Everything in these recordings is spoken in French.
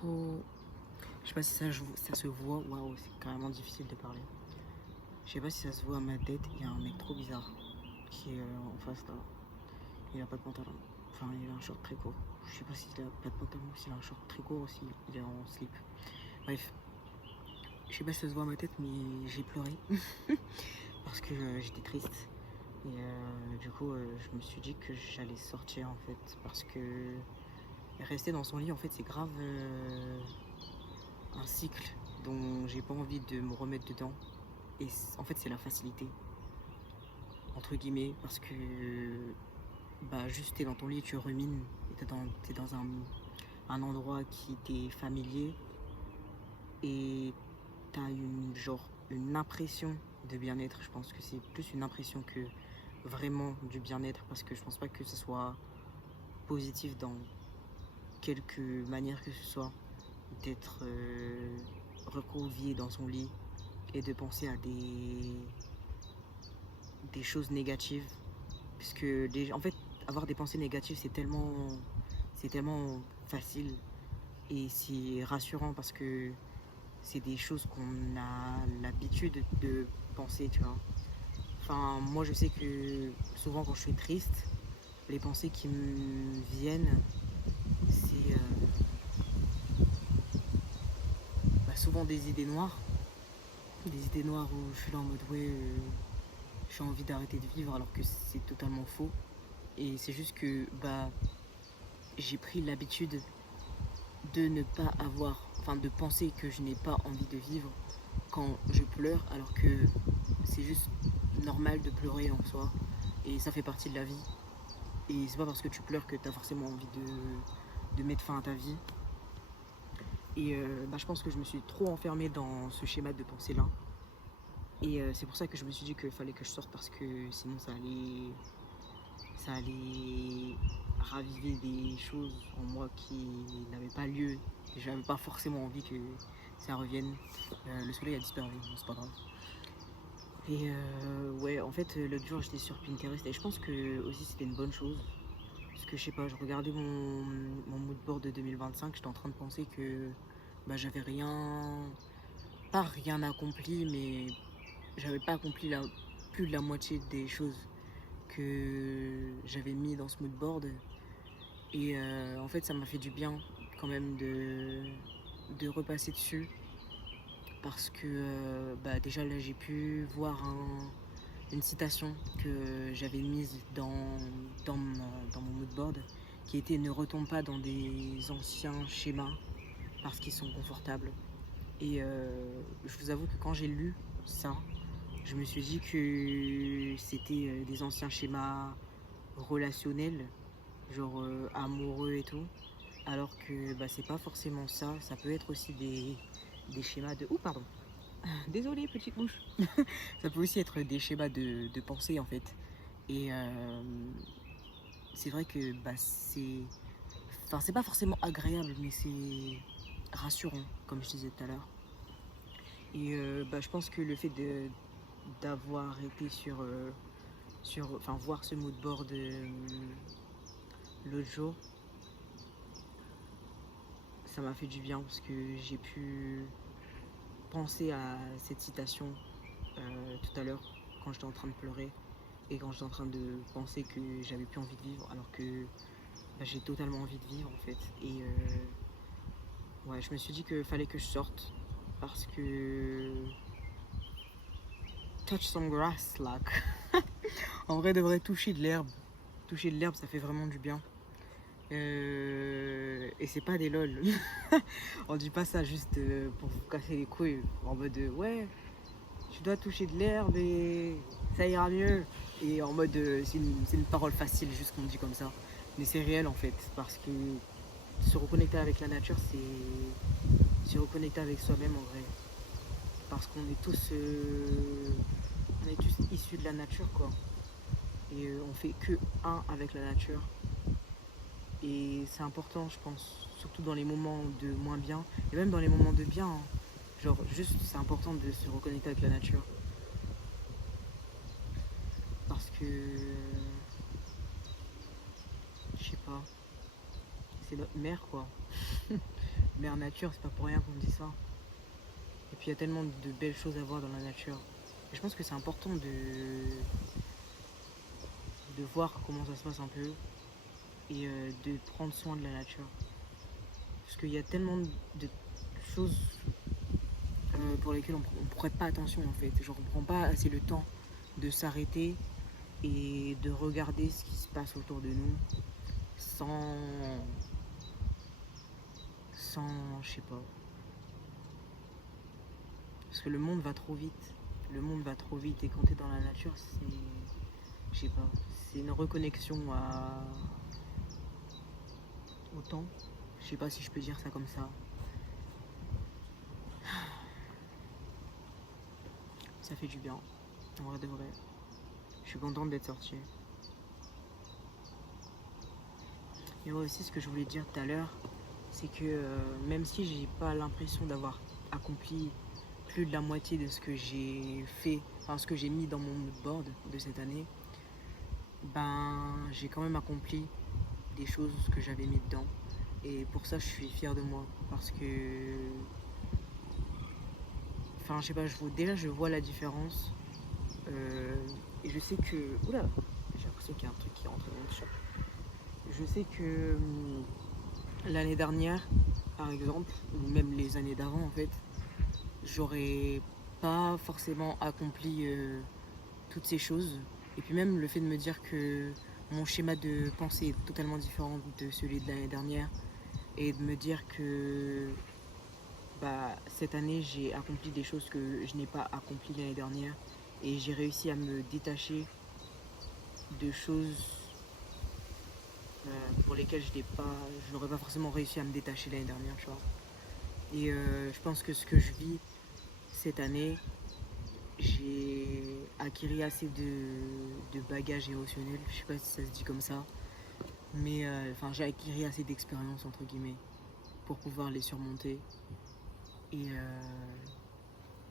coup, je sais pas si ça se voit. Waouh, c'est carrément difficile de parler. Je sais pas si ça se voit à ma tête. Il y a un mec trop bizarre qui est en face là. Il a pas de pantalon. Enfin, il a un short très court. Je sais pas s'il a pas de pantalon ou s'il a un short très court ou s'il est en slip. Bref, je sais pas si ça se voit à ma tête, mais j'ai pleuré parce que j'étais triste. Et du coup, je me suis dit que j'allais sortir en fait parce que rester dans son lit en fait c'est grave un cycle dont j'ai pas envie de me remettre dedans. Et en fait c'est la facilité entre guillemets parce que bah juste t'es dans ton lit, tu rumines et t'es dans un endroit qui t'est familier et t'as une impression de bien-être. Je pense que c'est plus une impression que vraiment du bien-être parce que je pense pas que ce soit positif dans quelque manière que ce soit d'être recroquevillé dans son lit et de penser à des choses négatives. Puisque en fait, avoir des pensées négatives, c'est tellement facile et c'est rassurant parce que c'est des choses qu'on a l'habitude de penser, tu vois. Enfin, moi, je sais que souvent quand je suis triste, les pensées qui me viennent, c'est bah, souvent des idées noires. Des idées noires où je suis là en mode, ouais, j'ai envie d'arrêter de vivre alors que c'est totalement faux. Et c'est juste que bah, j'ai pris l'habitude de ne pas avoir, enfin de penser que je n'ai pas envie de vivre quand je pleure alors que c'est juste normal de pleurer en soi et ça fait partie de la vie. Et c'est pas parce que tu pleures que tu as forcément envie de mettre fin à ta vie. Et bah, je pense que je me suis trop enfermée dans ce schéma de pensée là. Et c'est pour ça que je me suis dit qu'il fallait que je sorte parce que sinon ça allait raviver des choses en moi qui n'avaient pas lieu. J'avais pas forcément envie que ça revienne. Le soleil a disparu, bon, c'est pas grave. Et ouais, en fait, l'autre jour j'étais sur Pinterest et je pense que aussi c'était une bonne chose. Parce que je sais pas, je regardais mon mood board de 2025, j'étais en train de penser que bah, j'avais pas rien accompli, mais j'avais pas accompli plus de la moitié des choses que j'avais mis dans ce mood board. Et en fait, ça m'a fait du bien quand même de repasser dessus. Parce que bah, déjà là, j'ai pu voir une citation que j'avais mise dans mon mood board qui était ne retombe pas dans des anciens schémas parce qu'ils sont confortables. Et je vous avoue que quand j'ai lu ça, je me suis dit que c'était des anciens schémas relationnels, genre amoureux et tout. Alors que bah, c'est pas forcément ça, ça peut être aussi des schémas de... Oh pardon, désolée petite mouche. Ça peut aussi être des schémas de pensée en fait. Et c'est vrai que bah, c'est... Enfin c'est pas forcément agréable mais c'est rassurant comme je disais tout à l'heure. Et bah, je pense que le fait d'avoir été enfin voir ce mood board l'autre jour, ça m'a fait du bien parce que j'ai pu penser à cette citation tout à l'heure quand j'étais en train de pleurer et quand j'étais en train de penser que j'avais plus envie de vivre alors que bah, j'ai totalement envie de vivre en fait. Et ouais, je me suis dit qu'il fallait que je sorte parce que touch some grass like. En vrai de vrai, toucher de l'herbe. Toucher de l'herbe, ça fait vraiment du bien. Et c'est pas des lol. On dit pas ça juste pour vous casser les couilles. En mode ouais, tu dois toucher de l'herbe et ça ira mieux. Et en mode c'est une parole facile juste qu'on dit comme ça. Mais c'est réel en fait. Parce que se reconnecter avec la nature, c'est se reconnecter avec soi-même en vrai. Parce qu'on est on est tous issus de la nature quoi. Et on fait que un avec la nature. Et c'est important, je pense, surtout dans les moments de moins bien, et même dans les moments de bien. Hein. Genre, juste, c'est important de se reconnecter avec la nature. Parce que, je sais pas, c'est notre mère, quoi. mère nature, c'est pas pour rien qu'on me dit ça. Et puis il y a tellement de belles choses à voir dans la nature. Et je pense que c'est important de voir comment ça se passe un peu et de prendre soin de la nature. Parce qu'il y a tellement de choses pour lesquelles on ne prête pas attention en fait. Genre on prend pas assez le temps de s'arrêter et de regarder ce qui se passe autour de nous sans, je sais pas. Parce que le monde va trop vite. Le monde va trop vite et quand tu es dans la nature, je sais pas, c'est une reconnexion au temps. Je sais pas si je peux dire ça comme ça. Ça fait du bien, en vrai de vrai. Je suis contente d'être sortie. Et moi aussi, ce que je voulais dire tout à l'heure, c'est que même si j'ai pas l'impression d'avoir accompli plus de la moitié de ce que j'ai fait, enfin ce que j'ai mis dans mon mood board de cette année, ben j'ai quand même accompli des choses que j'avais mis dedans. Et pour ça, je suis fière de moi. Parce que, enfin, je sais pas, déjà je vois la différence. Et je sais que, oula, j'ai l'impression qu'il y a un truc qui rentre dans le chat. Je sais que l'année dernière, par exemple, ou même les années d'avant en fait, j'aurais pas forcément accompli toutes ces choses. Et puis même le fait de me dire que mon schéma de pensée est totalement différent de celui de l'année dernière. Et de me dire que bah, cette année j'ai accompli des choses que je n'ai pas accomplies l'année dernière. Et j'ai réussi à me détacher de choses pour lesquelles je n'aurais pas forcément réussi à me détacher l'année dernière, tu vois. Et je pense que ce que je vis cette année, j'ai acquis assez de bagages émotionnels, je sais pas si ça se dit comme ça, mais enfin j'ai acquis assez d'expérience entre guillemets pour pouvoir les surmonter. Et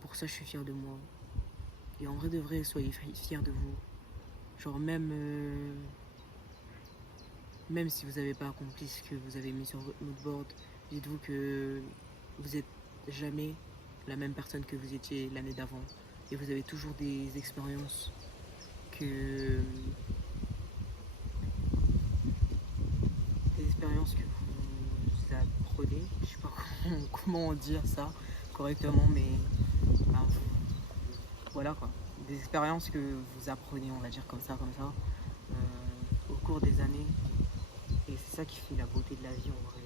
pour ça je suis fière de moi. Et en vrai de vrai, soyez fiers de vous. Genre même si vous n'avez pas accompli ce que vous avez mis sur votre moodboard, dites-vous que vous n'êtes jamais la même personne que vous étiez l'année d'avant. Et vous avez toujours des expériences que que vous apprenez. Je sais pas comment dire ça correctement, mais bah, voilà quoi. Des expériences que vous apprenez, on va dire comme ça, au cours des années. Et c'est ça qui fait la beauté de la vie en vrai.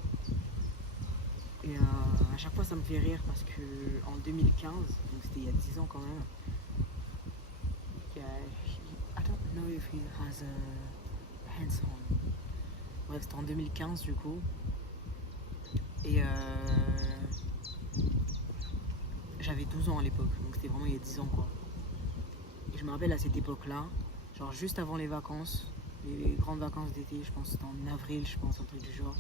Et à chaque fois ça me fait rire parce que en 2015, donc c'était il y a 10 ans quand même, I don't know if he has a hands on. Bref, c'était en 2015 du coup. Et j'avais 12 ans à l'époque, donc c'était vraiment il y a 10 ans quoi. Et je me rappelle à cette époque-là, genre juste avant les vacances, les grandes vacances d'été, je pense que c'était en avril, je pense, un truc du genre.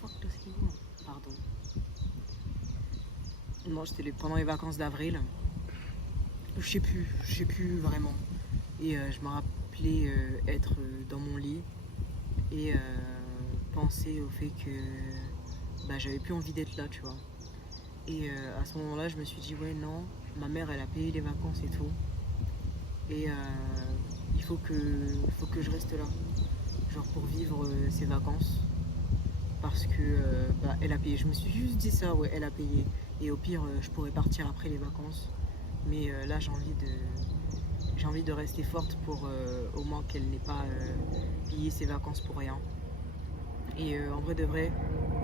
Fuck does he want? Pardon. Non, c'était pendant les vacances d'avril. Je sais plus vraiment. Et je me rappelais être dans mon lit et penser au fait que bah, j'avais plus envie d'être là, tu vois. Et à ce moment-là, je me suis dit, ouais, non, ma mère, elle a payé les vacances et tout. Et faut que je reste là, genre pour vivre ces vacances. Parce que bah, elle a payé. Je me suis juste dit ça, ouais, elle a payé. Et au pire, je pourrais partir après les vacances. Mais là, j'ai envie de rester forte pour au moins qu'elle n'ait pas payé ses vacances pour rien. Et en vrai de vrai,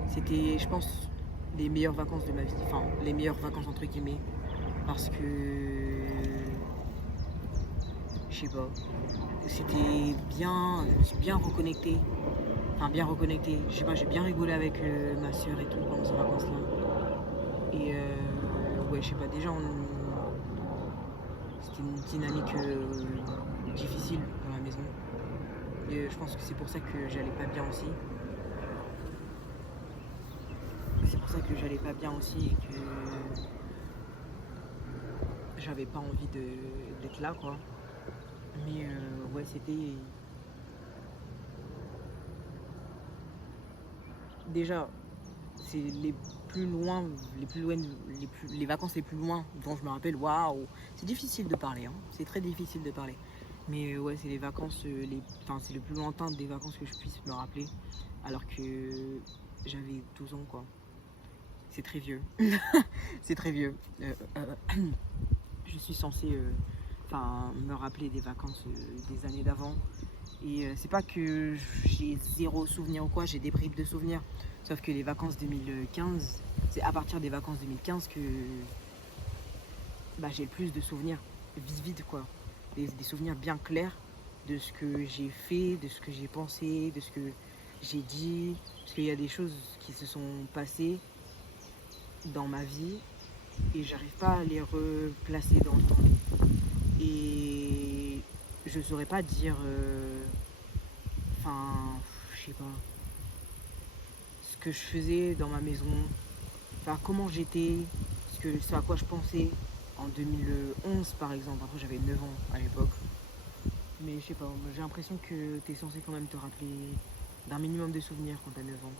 c'était, je pense, les meilleures vacances de ma vie. Enfin, les meilleures vacances entre guillemets. Parce que, je sais pas, c'était bien, je me suis bien reconnectée. Enfin, bien reconnectée. Je sais pas, j'ai bien rigolé avec ma soeur et tout pendant ces vacances-là. Et ouais, je sais pas, déjà, c'était une dynamique difficile dans la maison. Et je pense que c'est pour ça que j'allais pas bien aussi. C'est pour ça que j'allais pas bien aussi et que j'avais pas envie d'être là, quoi. Mais ouais, c'était. Déjà, c'est les plus loin, les vacances les plus loin dont je me rappelle. Waouh, c'est difficile de parler, hein. C'est très difficile de parler. Mais ouais, c'est les vacances, enfin, c'est le plus lointain des vacances que je puisse me rappeler, alors que j'avais 12 ans, quoi. C'est très vieux. C'est très vieux. Je suis censée me rappeler des vacances des années d'avant. Et c'est pas que j'ai zéro souvenir ou quoi, j'ai des bribes de souvenirs. Sauf que les vacances 2015, c'est à partir des vacances 2015 que j'ai le plus de souvenirs vivides, quoi. Des souvenirs bien clairs de ce que j'ai fait, de ce que j'ai pensé, de ce que j'ai dit. Parce qu'il y a des choses qui se sont passées dans ma vie et j'arrive pas à les replacer dans le temps. Et je saurais pas dire, je sais pas, ce que je faisais dans ma maison, enfin comment j'étais, ce à quoi je pensais en 2011 par exemple. Après j'avais 9 ans à l'époque. Mais je sais pas, j'ai l'impression que t'es censé quand même te rappeler d'un minimum de souvenirs quand t'as 9 ans.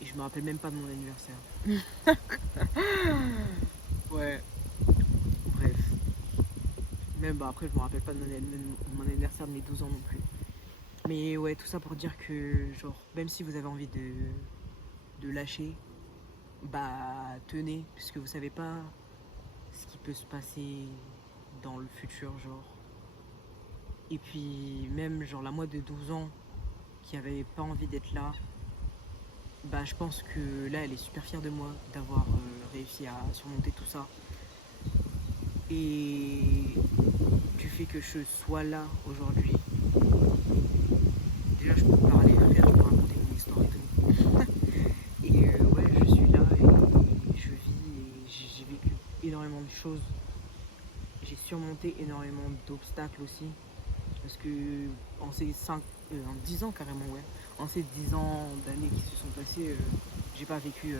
Et je me rappelle même pas de mon anniversaire. Ouais, bref. Même après je me rappelle pas de mon anniversaire de mes 12 ans non plus. Mais ouais, tout ça pour dire que genre, même si vous avez envie de lâcher, tenez, puisque vous savez pas ce qui peut se passer dans le futur, genre. Et puis même genre la moi de 12 ans qui avait pas envie d'être là, je pense que là elle est super fière de moi d'avoir réussi à surmonter tout ça. Et du fait que je sois là aujourd'hui, déjà je peux parler, frère, je peux raconter mon histoire et tout. Et ouais, je suis là et je vis et j'ai vécu énormément de choses. J'ai surmonté énormément d'obstacles aussi. Parce que en 10 ans carrément, ouais. En ces 10 ans d'années qui se sont passées, j'ai pas vécu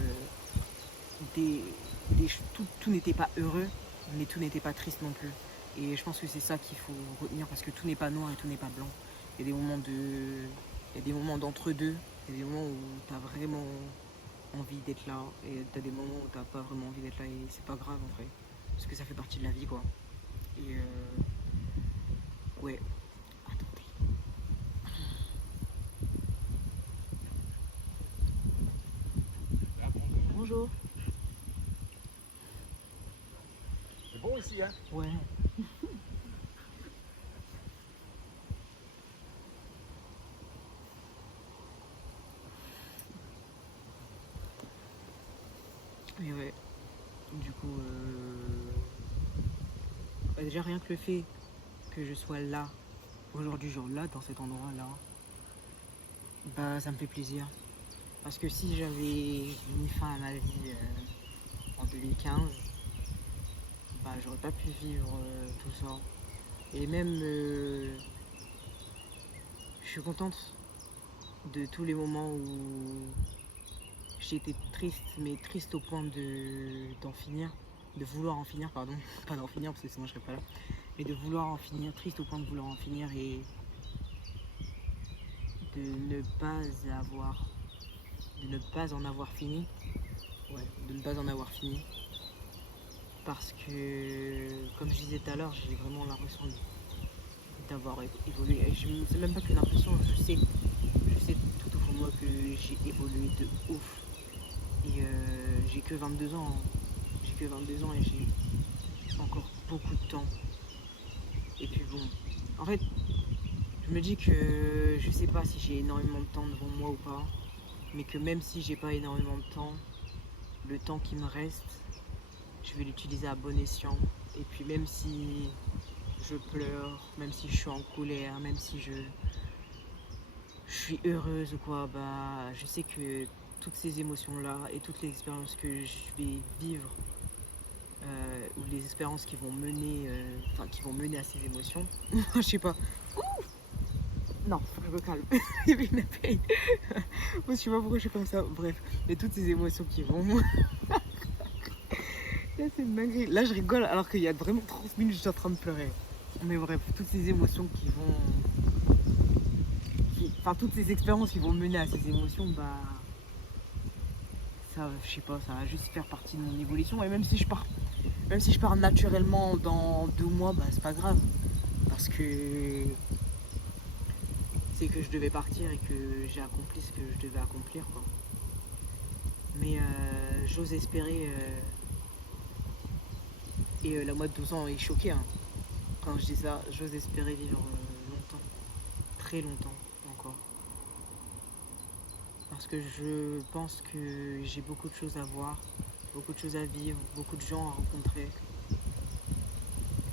tout n'était pas heureux, mais tout n'était pas triste non plus. Et je pense que c'est ça qu'il faut retenir parce que tout n'est pas noir et tout n'est pas blanc. Il y a des moments d'entre-deux, il y a des moments où tu as vraiment envie d'être là et tu as des moments où tu n'as pas vraiment envie d'être là et c'est pas grave en vrai. Parce que ça fait partie de la vie, quoi. Et ouais. Attendez. Bonjour. C'est bon ici, hein? Ouais. Mais ouais. Du coup, déjà rien que le fait que je sois là, aujourd'hui, genre là, dans cet endroit-là, ça me fait plaisir. Parce que si j'avais mis fin à ma vie en 2015, j'aurais pas pu vivre tout ça. Et même, je suis contente de tous les moments où j'ai été triste, mais triste au point d'en finir, de vouloir en finir, pardon, pas d'en finir parce que sinon je serais pas là, mais de vouloir en finir, triste au point de vouloir en finir et de ne pas en avoir fini. Ouais, de ne pas en avoir fini. Parce que, comme je disais tout à l'heure, j'ai vraiment l'impression d'avoir évolué. C'est même pas que l'impression, je sais tout au fond de moi que j'ai évolué de ouf. Et j'ai que 22 ans. J'ai que 22 ans et j'ai encore beaucoup de temps. Et puis bon, en fait, je me dis que je sais pas si j'ai énormément de temps devant moi ou pas. Mais que même si j'ai pas énormément de temps, le temps qui me reste, je vais l'utiliser à bon escient. Et puis même si je pleure, même si je suis en colère, même si je suis heureuse ou quoi, je sais que toutes ces émotions-là et toutes les expériences que je vais vivre, ou les expériences qui vont mener à ces émotions, je sais pas. Non, faut que je me calme. Il y avait une abeille. Moi, je sais pas pourquoi je suis comme ça. Bref, mais toutes ces émotions qui vont. Là, c'est une dinguerie. Là, je rigole alors qu'il y a vraiment 30 minutes, je suis en train de pleurer. Mais bref, toutes ces émotions qui vont. enfin toutes ces expériences qui vont me mener à ces émotions, bah ça, je sais pas, ça va juste faire partie de mon évolution. Et même si je pars naturellement dans 2 mois, bah c'est pas grave. Parce que c'est que je devais partir et que j'ai accompli ce que je devais accomplir, quoi. Mais j'ose espérer. Et la moi de 12 ans est choquée, hein. Quand je dis ça, j'ose espérer vivre longtemps. Très longtemps encore. Parce que je pense que j'ai beaucoup de choses à voir, beaucoup de choses à vivre, beaucoup de gens à rencontrer.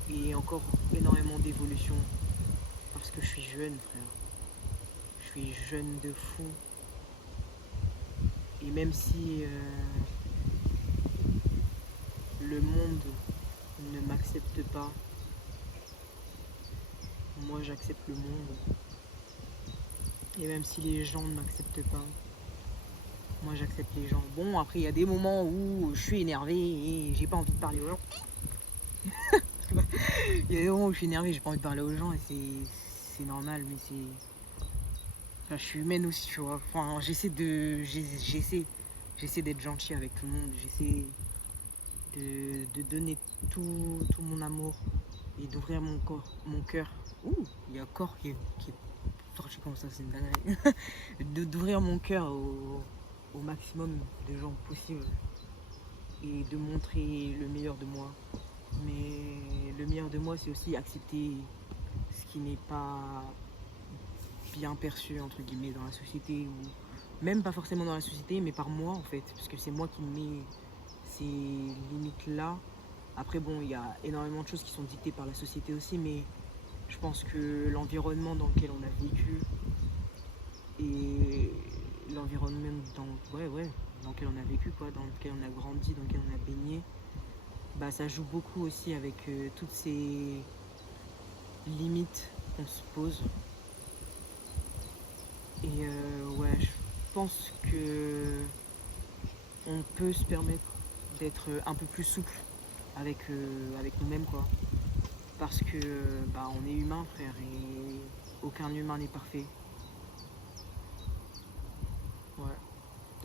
Et encore énormément d'évolution. Parce que je suis jeune, frère. Je suis jeune de fou. Et même si le monde ne m'accepte pas, moi j'accepte le monde. Et même si les gens ne m'acceptent pas, moi j'accepte les gens. Bon, après il y a des moments où je suis énervée et j'ai pas envie de parler aux gens. Il y a des moments où je suis énervée et j'ai pas envie de parler aux gens et c'est normal, mais c'est... Enfin, je suis humaine aussi, tu vois. Enfin, j'essaie d'être gentil avec tout le monde. J'essaie de donner tout mon amour et d'ouvrir mon cœur. Ouh, il y a un corps qui est sorti comme ça, c'est une dinguerie. D'ouvrir mon cœur au maximum de gens possible et de montrer le meilleur de moi. Mais le meilleur de moi, c'est aussi accepter ce qui n'est pas bien perçu, entre guillemets, dans la société, ou même pas forcément dans la société, mais par moi, en fait, parce que c'est moi qui mets ces limites-là. Après, bon, il y a énormément de choses qui sont dictées par la société aussi, mais je pense que l'environnement dans lequel on a vécu et l'environnement dans lequel on a vécu, quoi, dans lequel on a grandi, dans lequel on a baigné, bah, ça joue beaucoup aussi avec toutes ces limites qu'on se pose. Et ouais, je pense que on peut se permettre d'être un peu plus souple avec nous-mêmes, quoi. Parce que bah, on est humain, frère, et aucun humain n'est parfait. Ouais,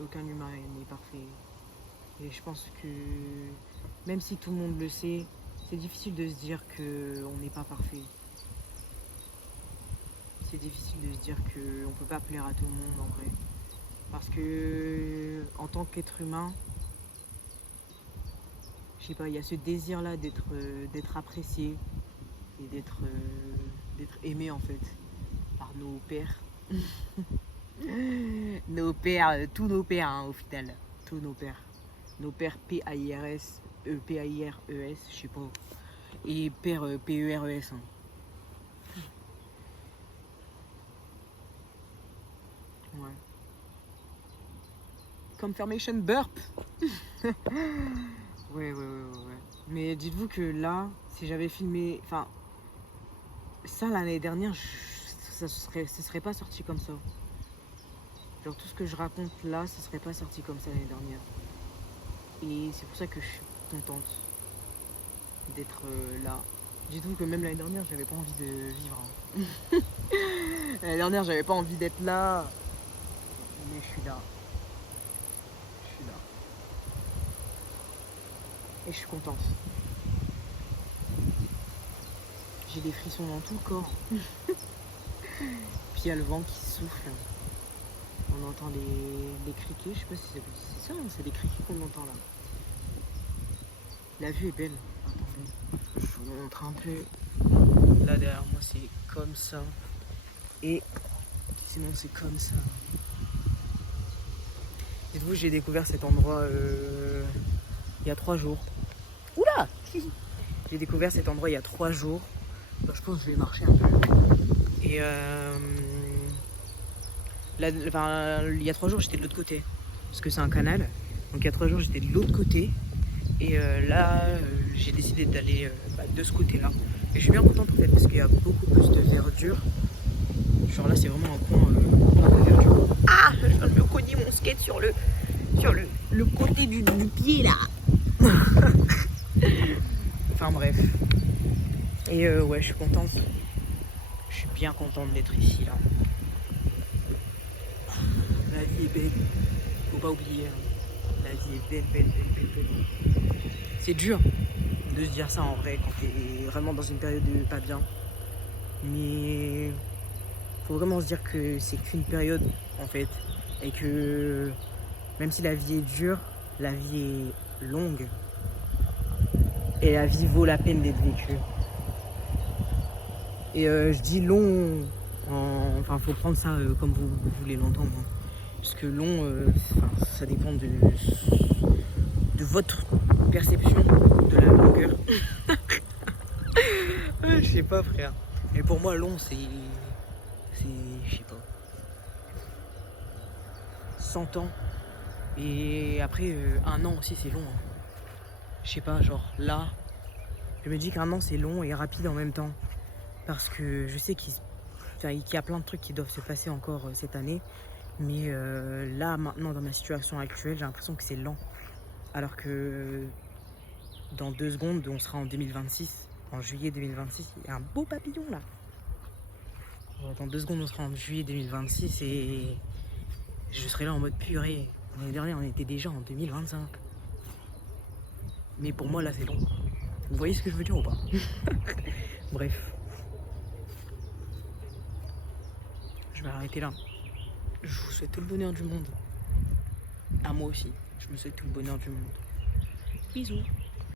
aucun humain n'est parfait. Et je pense que même si tout le monde le sait, c'est difficile de se dire qu'on n'est pas parfait. C'est difficile de se dire qu'on ne peut pas plaire à tout le monde, en vrai. Parce que en tant qu'être humain, je sais pas, il y a ce désir-là d'être apprécié et d'être aimé, en fait, par nos pères. Nos pères, tous nos pères, hein, au final. Tous nos pères. Nos pères P-A-I-R-S, P-A-I-R-E-S, je sais pas. Et père P-E-R-E-S. Hein. Ouais. Confirmation burp. Ouais. Mais dites-vous que là, si j'avais filmé... Enfin, ça l'année dernière, ça serait pas sorti comme ça. Genre tout ce que je raconte là, ça serait pas sorti comme ça l'année dernière. Et c'est pour ça que je suis contente d'être là. Dites-vous que même l'année dernière, j'avais pas envie de vivre. Hein. L'année dernière, j'avais pas envie d'être là. Mais je suis là. Et je suis contente. J'ai des frissons dans tout le corps. Puis il y a le vent qui souffle. On entend les criquets. Je sais pas si c'est ça, c'est des criquets qu'on entend là. La vue est belle. Attendez, je vous montre un peu. Là derrière moi c'est comme ça. Et sinon c'est comme ça. Dites-vous, j'ai découvert cet endroit il y a 3 jours. Oula! J'ai découvert cet endroit il y a 3 jours. Donc, je pense que je vais marcher un peu. Et là, il y a 3 jours, j'étais de l'autre côté. Parce que c'est un canal. Donc il y a 3 jours, j'étais de l'autre côté. Et là, j'ai décidé d'aller de ce côté-là. Et je suis bien contente en fait, parce qu'il y a beaucoup plus de verdure. Genre là, c'est vraiment un coin de verdure. Ah! Je viens de me cogner mon skate sur le côté du pied là. Enfin bref. Et ouais, je suis contente. Je suis bien contente d'être ici là. vie est belle. Faut pas oublier, hein. La vie est belle, belle, belle, belle, belle. C'est dur de se dire ça en vrai quand t'es vraiment dans une période de pas bien. Mais faut vraiment se dire que c'est qu'une période en fait. Et que même si la vie est dure, la vie est longue. Et la vie vaut la peine d'être vécue. Et je dis long, enfin faut prendre ça comme vous voulez l'entendre. Hein. Parce que long, ça dépend de votre perception de la longueur. Je sais pas frère. Mais pour moi long c'est, je sais pas, 100 ans. Et après un an aussi c'est long. Hein. Je sais pas, genre là, je me dis qu'un an c'est long et rapide en même temps. Parce que je sais qu'il y a plein de trucs qui doivent se passer encore cette année. Mais là, maintenant, dans ma situation actuelle, j'ai l'impression que c'est lent. Alors que dans 2 secondes, on sera en 2026. En juillet 2026, il y a un beau papillon là. Dans 2 secondes, on sera en juillet 2026 et je serai là en mode purée. L'année dernière, on était déjà en 2025. Mais pour moi, là, c'est long. Vous voyez ce que je veux dire ou pas? Bref. Je vais arrêter là. Je vous souhaite tout le bonheur du monde. À moi aussi. Je me souhaite tout le bonheur du monde. Bisous.